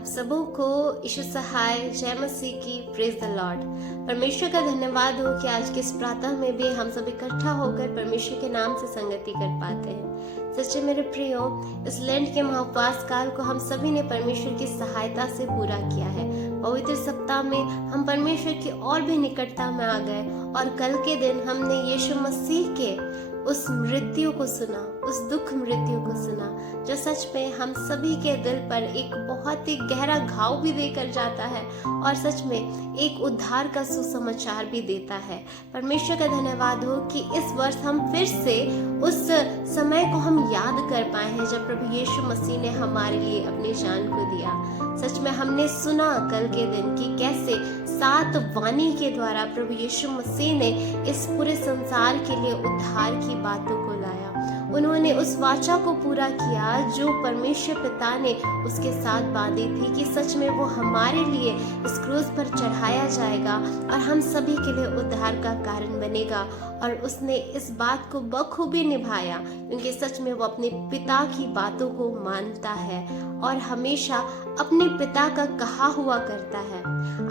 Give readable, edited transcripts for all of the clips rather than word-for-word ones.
आप सबों को यीशु सहाय जय मसीह की प्रेज द लॉर्ड। परमेश्वर का धन्यवाद हो कि आज के इस प्रातः में भी हम सब इकट्ठा होकर परमेश्वर के नाम से संगति कर पाते हैं। सच्चे मेरे प्रियो, इस लेंट के महाउपवास काल को हम सभी ने परमेश्वर की सहायता से पूरा किया है। पवित्र सप्ताह में हम परमेश्वर की और भी निकटता में आ गए और कल के दिन हमने यीशु मसीह के उस मृत्यु को सुना, उस दुख मृत्यु को सुना, जो सच में हम सभी के दिल पर एक बहुत ही गहरा घाव भी देकर जाता है और सच में एक उद्धार का सुसमाचार भी देता है। परमेश्वर का धन्यवाद हो कि इस वर्ष हम फिर से उस समय को हम याद कर पाए हैं जब प्रभु यीशु मसीह ने हमारे लिए अपनी जान को दिया। सच में हमने सुना कल के दिन कि कैसे 7 वाणी के द्वारा प्रभु यीशु मसीह ने इस पूरे संसार के लिए उद्धार की बातों को लाया। उन्होंने उस वाचा को पूरा किया जो परमेश्वर पिता ने उसके साथ बांधी थी कि सच में वो हमारे लिए इस क्रूस पर चढ़ाया जाएगा और हम सभी के लिए उद्धार का कारण बनेगा। और उसने इस बात को बखूबी निभाया क्योंकि सच में वो अपने पिता की बातों को मानता है और हमेशा अपने पिता का कहा हुआ करता है।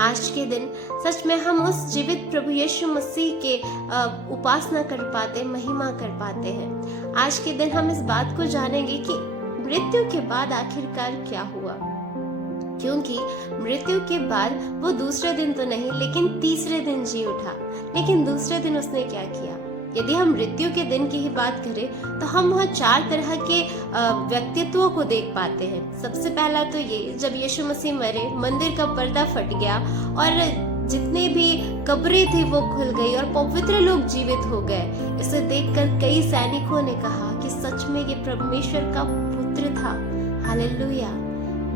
आज के दिन सच में हम उस जीवित प्रभु यीशु मसीह के उपासना कर पाते, महिमा कर पाते हैं। आज के दिन हम इस बात को जानेंगे कि मृत्यु के बाद आखिरकार क्या हुआ, क्योंकि मृत्यु के बाद वो दूसरे दिन तो नहीं लेकिन तीसरे दिन जी उठा। लेकिन दूसरे दिन उसने क्या किया? यदि हम मृत्यु के दिन की ही बात करें तो हम वहाँ 4 तरह के व्यक्तित्वों को देख पाते हैं। सबसे पहला तो ये, जब यीशु मसीह मरे, मंदिर का पर्दा फट गया और जितने भी कब्रें थी वो खुल गई और पवित्र लोग जीवित हो गए। इसे देखकर कई सैनिकों ने कहा कि सच में ये परमेश्वर का पुत्र था। हालेलुया।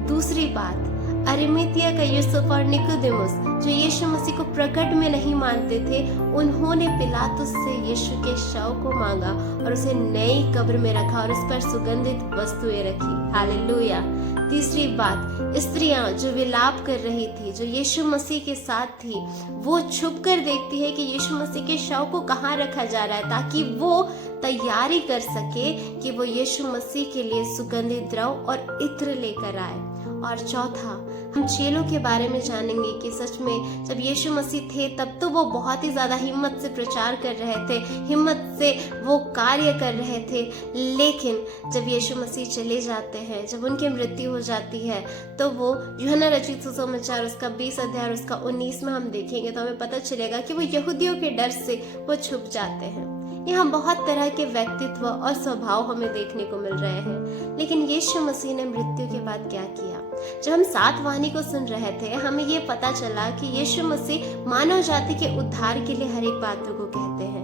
दूसरी बात, अरिमतिया का यूसुफ और निकोदेमुस जो यीशु मसीह को प्रकट में नहीं मानते थे, उन्होंने पिलातुस से यीशु के शव को मांगा और उसे नई कब्र में रखा और उस पर सुगंधित वस्तुएं रखी। हालेलुया। तीसरी बात, स्त्रियां जो विलाप कर रही थी, जो यीशु मसीह के साथ थी, वो छुप कर देखती है कि यीशु मसीह के शव को कहाँ रखा जा रहा है ताकि वो तैयारी कर सके कि वो यीशु मसीह के लिए सुगंधित द्रव और इत्र लेकर आए। और चौथा, हम चेलों के बारे में जानेंगे कि सच में जब यीशु मसीह थे तब तो वो बहुत ही ज्यादा हिम्मत से प्रचार कर रहे थे, हिम्मत से वो कार्य कर रहे थे। लेकिन जब यीशु मसीह चले जाते हैं, जब उनकी मृत्यु हो जाती है, तो वो यूहन्ना रचित सुसमाचार उसका 20 अध्याय और उसका 19 में हम देखेंगे तो हमें पता चलेगा कि वो यहूदियों के डर से वो छुप जाते हैं। यहाँ बहुत तरह के व्यक्तित्व और स्वभाव हमें देखने को मिल रहे हैं। लेकिन यीशु मसीह ने मृत्यु के बाद क्या किया? जब हम 7 वाणी को सुन रहे थे, हमें ये पता चला कि यीशु मसीह मानव जाति के उद्धार के लिए हर एक बातों को कहते हैं।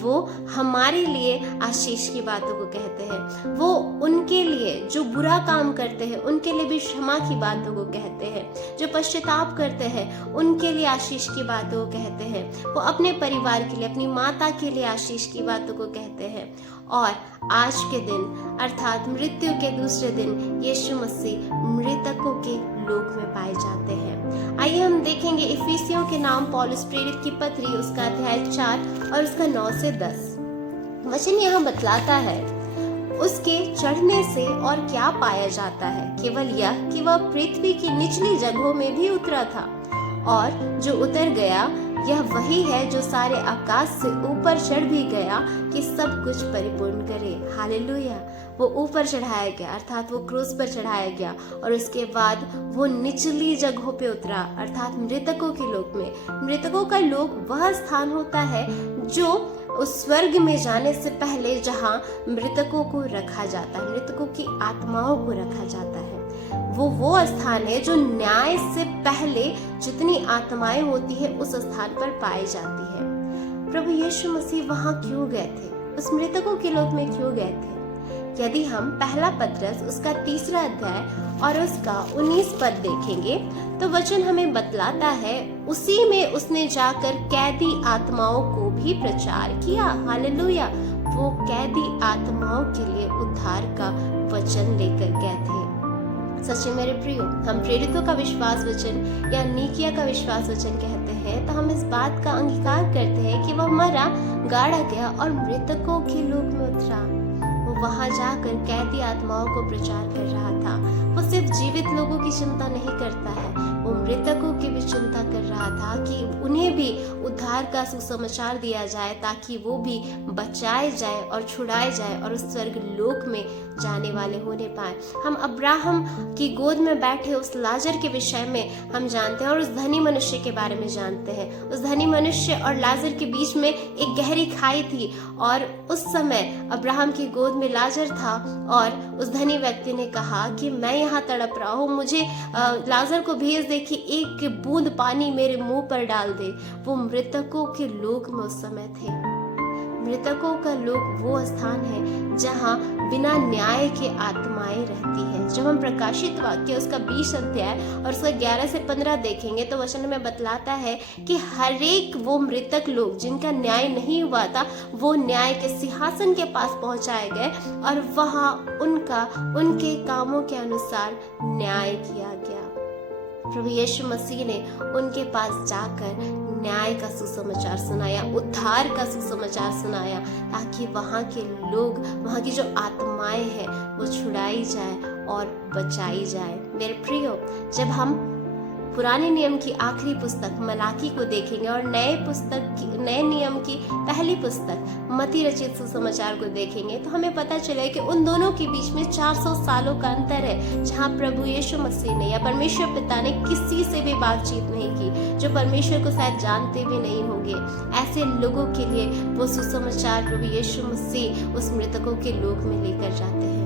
वो हमारे लिए आशीष की बातों को कहते हैं। वो उनके लिए जो बुरा काम करते हैं उनके लिए भी क्षमा की बातों को कहते हैं। जो पश्चाताप करते हैं उनके लिए आशीष की बातों को कहते हैं। वो अपने परिवार के लिए, अपनी माता के लिए आशीष की बातों को कहते हैं। और आज के दिन अर्थात मृत्यु के दूसरे दिन यीशु मसीह मृतकों के लोक में पाए जाते हैं। आइए हम देखेंगे इफिसियों के नाम पौलुस प्रेरित की पत्री, उसका अध्याय 4 और उसका 9 से 10 वचन यहाँ बतलाता है, उसके चढ़ने से और क्या पाया जाता है? केवल यह कि वह पृथ्वी की निचली जगहों में भी उतरा था और जो उतर गया यह वही है जो सारे आकाश से ऊपर चढ़ भी गया कि सब कुछ परिपूर्ण करे। हालेलुया। वो ऊपर चढ़ाया गया अर्थात वो क्रूस पर चढ़ाया गया और उसके बाद वो निचली जगहों पे उतरा अर्थात मृतकों के लोक में। मृतकों का लोक वह स्थान होता है जो उस स्वर्ग में जाने से पहले जहाँ मृतकों को रखा जाता है, मृतकों की आत्माओं को रखा जाता है। वो स्थान है जो न्याय से पहले जितनी आत्माएं होती है उस स्थान पर पाई जाती है। प्रभु यीशु मसीह वहां क्यों गए थे? उस मृतकों के लोक में क्यों गए थे? यदि हम पहला पत्रस उसका 3रा अध्याय और उसका 19 पद देखेंगे तो वचन हमें बतलाता है, उसी में उसने जाकर कैदी आत्माओं को भी प्रचार किया। हालेलुया। वो कैदी आत्माओं के लिए उद्धार का वचन लेकर गए थे। सच्चे मेरे प्रियो, हम प्रेरितों का विश्वास वचन या नीकिया का विश्वास वचन कहते हैं तो हम इस बात का अंगीकार करते हैं कि वह मरा, गाड़ा गया और मृतकों के लोक में उतरा। वो वहां जाकर कैदी आत्माओं को प्रचार कर रहा था। वो सिर्फ जीवित लोगों की चिंता नहीं करता है, वो मृतकों की भी चिंता कर रहा था कि उन्हें भी उद्धार का सुसमाचार दिया जाए, ताकि वो भी बचाए जाए और छुड़ाए जाए और उस स्वर्ग लोक में जाने वाले होने पाए। हम अब्राहम की गोद में बैठे उस लाजर के विषय में हम जानते हैं और उस धनी मनुष्य के बारे में जानते हैं। उस धनी मनुष्य और लाजर के बीच में एक गहरी खाई थी और उस समय अब्राहम की गोद में लाजर था और उस धनी व्यक्ति ने कहा कि मैं यहाँ तड़प रहा हूँ, मुझे लाजर को भेज दे कि एक बूंद पानी मेरे मुंह पर डाल दे। वो मृतकों के लोक में उस समय थे। मृतकों का लोक वो स्थान है जहाँ बिना न्याय के आत्माएं रहती है। जब हम प्रकाशित वाक्य उसका 20 अध्याय और उसका 11 से 15 देखेंगे तो वचन में बतलाता है कि हर एक वो मृतक लोग जिनका न्याय नहीं हुआ था, वो न्याय के सिंहासन के पास पहुंचाए गए और वहां उनके कामों के अनुसार न्याय किया गया। प्रभु यीशु मसीह ने उनके पास जाकर न्याय का सुसमाचार सुनाया, उद्धार का सुसमाचार सुनाया, ताकि वहाँ के लोग, वहाँ की जो आत्माएं हैं वो छुड़ाई जाए और बचाई जाए। मेरे प्रियो, जब हम पुराने नियम की आखिरी पुस्तक मलाकी को देखेंगे और नए नियम की पहली पुस्तक मत्ती रचित सुसमाचार को देखेंगे तो हमें पता चलेगा कि उन दोनों के बीच में 400 सालों का अंतर है, जहाँ प्रभु यीशु मसीह ने या परमेश्वर पिता ने किसी से भी बातचीत नहीं की, जो परमेश्वर को शायद जानते भी नहीं होंगे। ऐसे लोगों के लिए वो सुसमाचार प्रभु यीशु मसीह उस मृतकों के लोक में लेकर जाते हैं।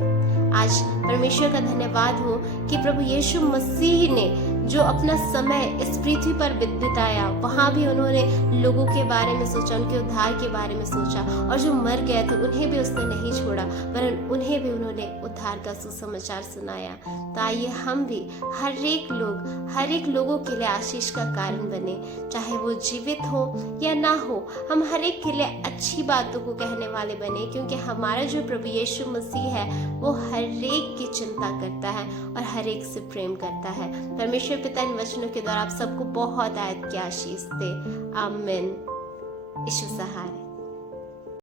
आज परमेश्वर का धन्यवाद हो कि प्रभु यीशु मसीह ने जो अपना समय इस पृथ्वी पर बिताया, वहाँ भी उन्होंने लोगों के बारे में सोचा, उनके उद्धार के बारे में सोचा, और जो मर गए थे उन्हें भी उसने नहीं छोड़ा, वरन उन्हें भी उन्होंने उद्धार का सुसमाचार सुनाया। तो आइए हम भी हर एक लोगों के लिए आशीष का कारण बने, चाहे वो जीवित हो या ना हो। हम हर एक के लिए अच्छी बातों को कहने वाले बने, क्योंकि हमारा जो प्रभु यीशु मसीह है वो हर एक की चिंता करता है और हर एक से प्रेम करता है। परमेश्वर पिता इन वचनों के द्वारा आप सबको बहुत आयत की आशीष दे। आमीन। यीशु सहाय।